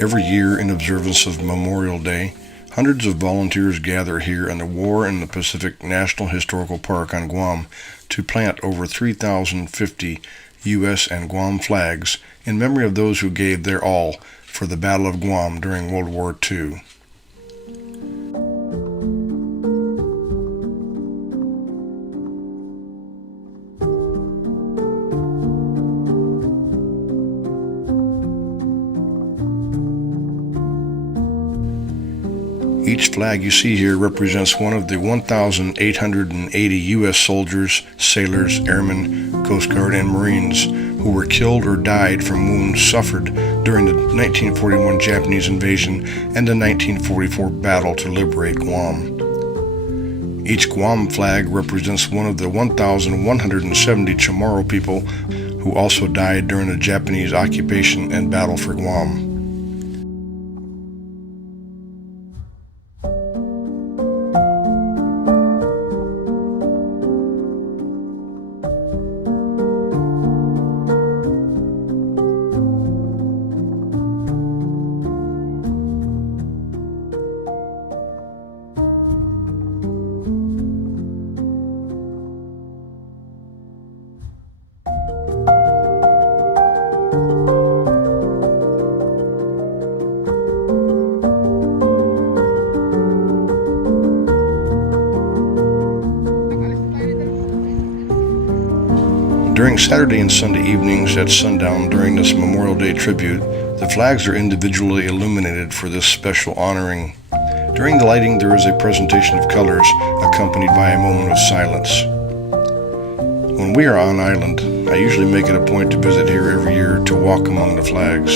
Every year, in observance of Memorial Day, hundreds of volunteers gather here in the War in the Pacific National Historical Park on Guam to plant over 3,050 U.S. and Guam flags in memory of those who gave their all for the Battle of Guam during World War II. Each flag you see here represents one of the 1,880 U.S. soldiers, sailors, airmen, Coast Guard, and Marines who were killed or died from wounds suffered during the 1941 Japanese invasion and the 1944 battle to liberate Guam. Each Guam flag represents one of the 1,170 Chamorro people who also died during the Japanese occupation and battle for Guam. During Saturday and Sunday evenings at sundown during this Memorial Day tribute, the flags are individually illuminated for this special honoring. During the lighting, there is a presentation of colors accompanied by a moment of silence. When we are on island, I usually make it a point to visit here every year to walk among the flags.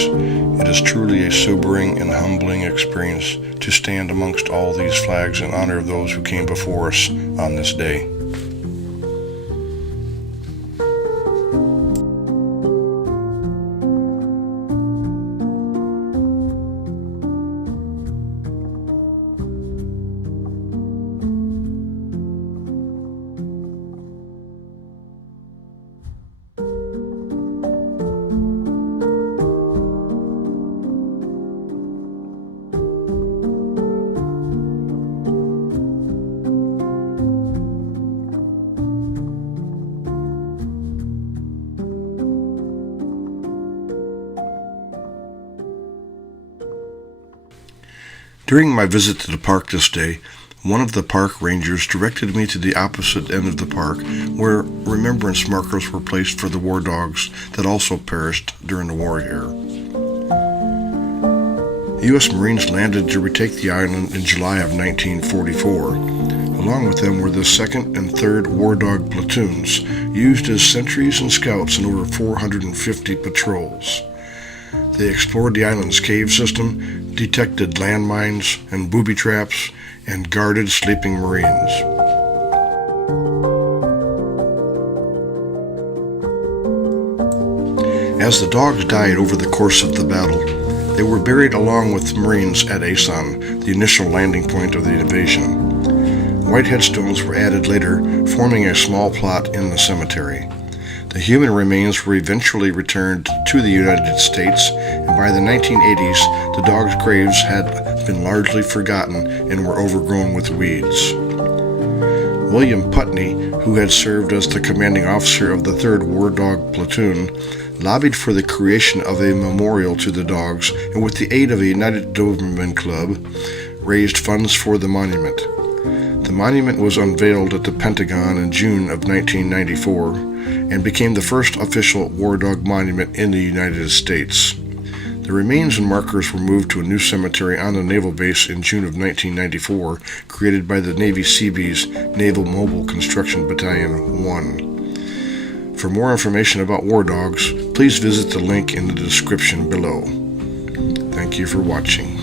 It is truly a sobering and humbling experience to stand amongst all these flags in honor of those who came before us on this day. During my visit to the park this day, one of the park rangers directed me to the opposite end of the park where remembrance markers were placed for the war dogs that also perished during the war here. The U.S. Marines landed to retake the island in July of 1944. Along with them were the 2nd and 3rd War Dog platoons, used as sentries and scouts in over 450 patrols. They explored the island's cave system, detected landmines and booby traps, and guarded sleeping Marines. As the dogs died over the course of the battle, they were buried along with Marines at Asan, the initial landing point of the invasion. White headstones were added later, forming a small plot in the cemetery. The human remains were eventually returned to the United States, and by the 1980s, the dogs' graves had been largely forgotten and were overgrown with weeds. William Putney, who had served as the commanding officer of the 3rd War Dog Platoon, lobbied for the creation of a memorial to the dogs, and with the aid of a United Doberman Club, raised funds for the monument. The monument was unveiled at the Pentagon in June of 1994, and became the first official war dog monument in the United States. The remains and markers were moved to a new cemetery on the naval base in June of 1994, created by the Navy Seabees Naval Mobile Construction Battalion 1. For more information about war dogs, please visit the link in the description below. Thank you for watching.